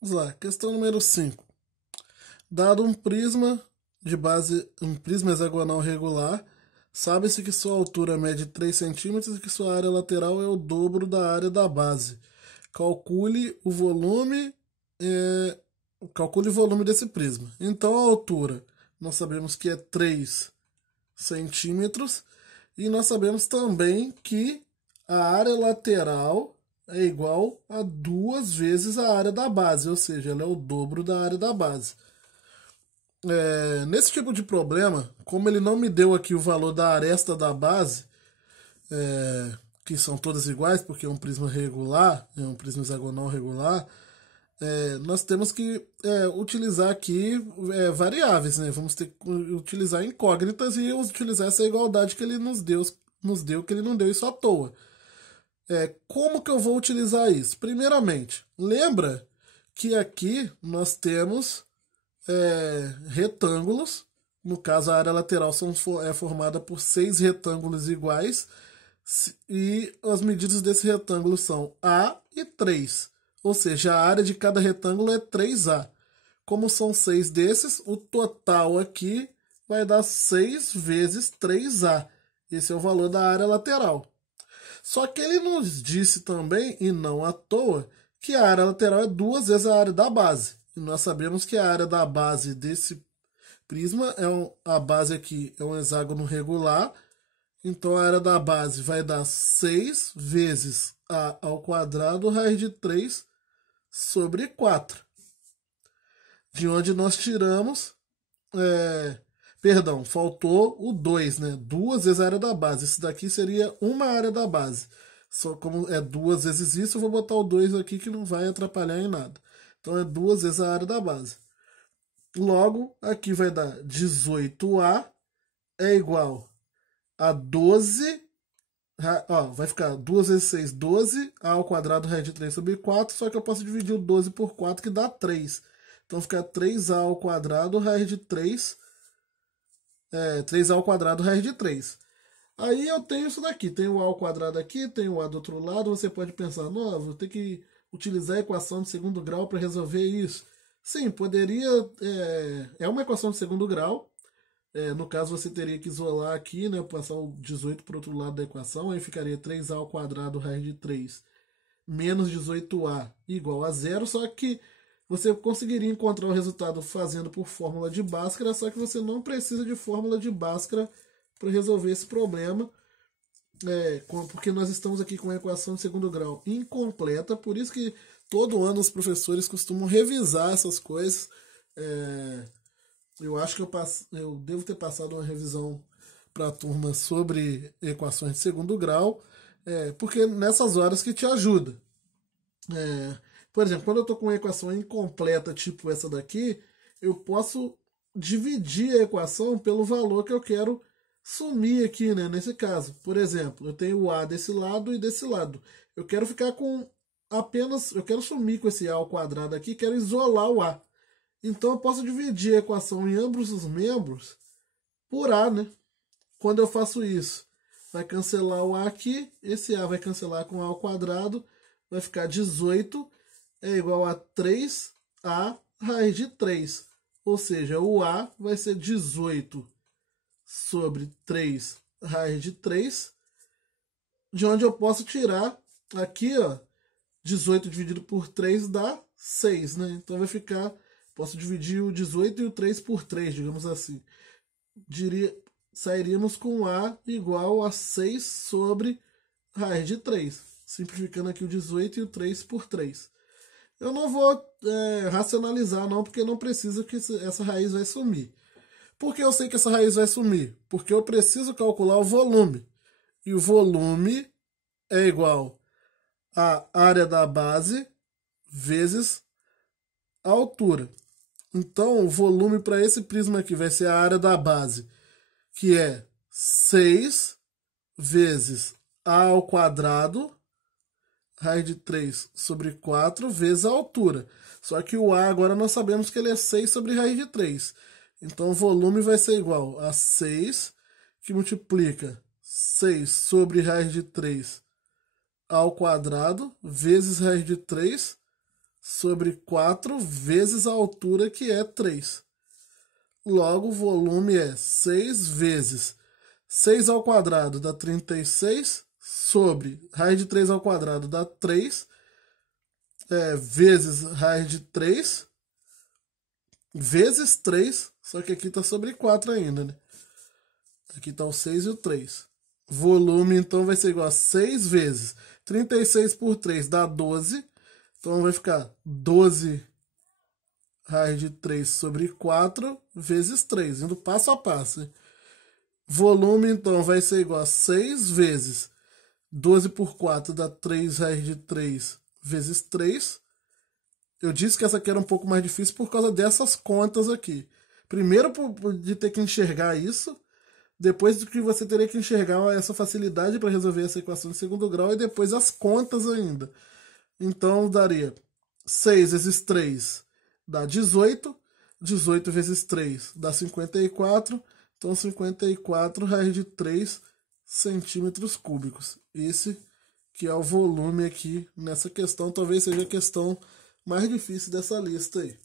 Vamos lá, questão número 5. Dado um prisma de base, um prisma hexagonal regular, sabe-se que sua altura mede 3 centímetros e que sua área lateral é o dobro da área da base. Calcule o volume, é, calcule o volume desse prisma. Então a altura nós sabemos que é 3 centímetros e nós sabemos também que a área lateral é igual a 2 vezes a área da base, ou seja, ela é o dobro da área da base. Nesse tipo de problema, como ele não me deu aqui o valor da aresta da base, que são todas iguais, porque é um prisma regular, é um prisma hexagonal regular, nós temos que utilizar aqui variáveis, né? Vamos ter que utilizar incógnitas e utilizar essa igualdade que ele nos deu, que ele não deu isso à toa. Como que eu vou utilizar isso? Primeiramente, lembra que aqui nós temos retângulos. No caso, a área lateral é formada por 6 retângulos iguais e as medidas desse retângulo são A e 3. Ou seja, a área de cada retângulo é 3A. Como são 6 desses, o total aqui vai dar 6 vezes 3A. Esse é o valor da área lateral. Só que ele nos disse também, e não à toa, que a área lateral é 2 vezes a área da base. E nós sabemos que a área da base desse prisma a base aqui é um hexágono regular. Então a área da base vai dar 6 vezes a ao quadrado raiz de 3 sobre 4. De onde nós tiramos. Perdão, faltou o 2, né? 2 vezes a área da base. Isso daqui seria uma área da base. Só como é 2 vezes isso, eu vou botar o 2 aqui que não vai atrapalhar em nada. Então é 2 vezes a área da base. Logo, aqui vai dar 18A é igual a 12. Ó, vai ficar 2 vezes 6, 12. A ao quadrado raiz de 3 sobre 4. Só que eu posso dividir o 12 por 4, que dá 3. Então fica 3A ao quadrado raiz de 3. 3A ao quadrado raiz de 3. Aí eu tenho isso daqui. Tem o A ao quadrado aqui, tem o A do outro lado. Você pode pensar, não, vou ter que utilizar a equação de segundo grau para resolver isso. Sim, poderia. É uma equação de segundo grau. No caso, você teria que isolar aqui, né? Passar o 18 para o outro lado da equação. Aí ficaria 3A ao quadrado raiz de 3 menos 18A igual a zero. Só que você conseguiria encontrar o resultado fazendo por fórmula de Bhaskara. Só que você não precisa de fórmula de Bhaskara para resolver esse problema. Porque nós estamos aqui com a equação de segundo grau incompleta. Por isso que todo ano os professores costumam revisar essas coisas. Eu acho que eu devo ter passado uma revisão para a turma sobre equações de segundo grau, porque nessas horas que te ajuda. Por exemplo, quando eu estou com uma equação incompleta, tipo essa daqui, eu posso dividir a equação pelo valor que eu quero sumir aqui, né? Nesse caso, por exemplo, eu tenho o A desse lado e desse lado. Eu quero ficar com eu quero sumir com esse A ao quadrado aqui, quero isolar o A. Então eu posso dividir a equação em ambos os membros por A, né? Quando eu faço isso, vai cancelar o A aqui, esse A vai cancelar com A ao quadrado, vai ficar 18 é igual a 3A raiz de 3. Ou seja, o A vai ser 18 sobre 3 raiz de 3, de onde eu posso tirar aqui, ó, 18 dividido por 3 dá 6, né? Então vai ficar, posso dividir o 18 e o 3 por 3, digamos assim. Sairíamos com A igual a 6 sobre raiz de 3. Simplificando aqui o 18 e o 3 por 3. Eu não vou racionalizar não, porque não precisa que essa raiz vai sumir. Por que eu sei que essa raiz vai sumir? Porque eu preciso calcular o volume. E o volume é igual a área da base vezes a altura. Então, o volume para esse prisma aqui vai ser a área da base, que é 6 vezes A ao quadrado, raiz de 3 sobre 4, vezes a altura. Só que o A agora nós sabemos que ele é 6 sobre raiz de 3. Então, o volume vai ser igual a 6, que multiplica 6 sobre raiz de 3 ao quadrado, vezes raiz de 3 sobre 4 vezes a altura, que é 3. Logo, o volume é 6 vezes 6 ao quadrado dá 36, sobre raiz de 3 ao quadrado dá 3, vezes raiz de 3, vezes 3, só que aqui está sobre 4 ainda, né? Aqui está o 6 e o 3. Volume, então, vai ser igual a 6 vezes 36 por 3 dá 12. Então, vai ficar 12 raiz de 3 sobre 4 vezes 3, indo passo a passo. Hein? Volume, então, vai ser igual a 6 vezes 12 por 4 dá 3 raiz de 3 vezes 3. Eu disse que essa aqui era um pouco mais difícil por causa dessas contas aqui. Primeiro, de ter que enxergar isso. Depois do que você teria que enxergar essa facilidade para resolver essa equação de segundo grau. E depois as contas ainda. Então, daria 6 vezes 3 dá 18. 18 vezes 3 dá 54. Então, 54 raiz de 3 centímetros cúbicos. Esse que é o volume aqui nessa questão. Talvez seja a questão mais difícil dessa lista aí.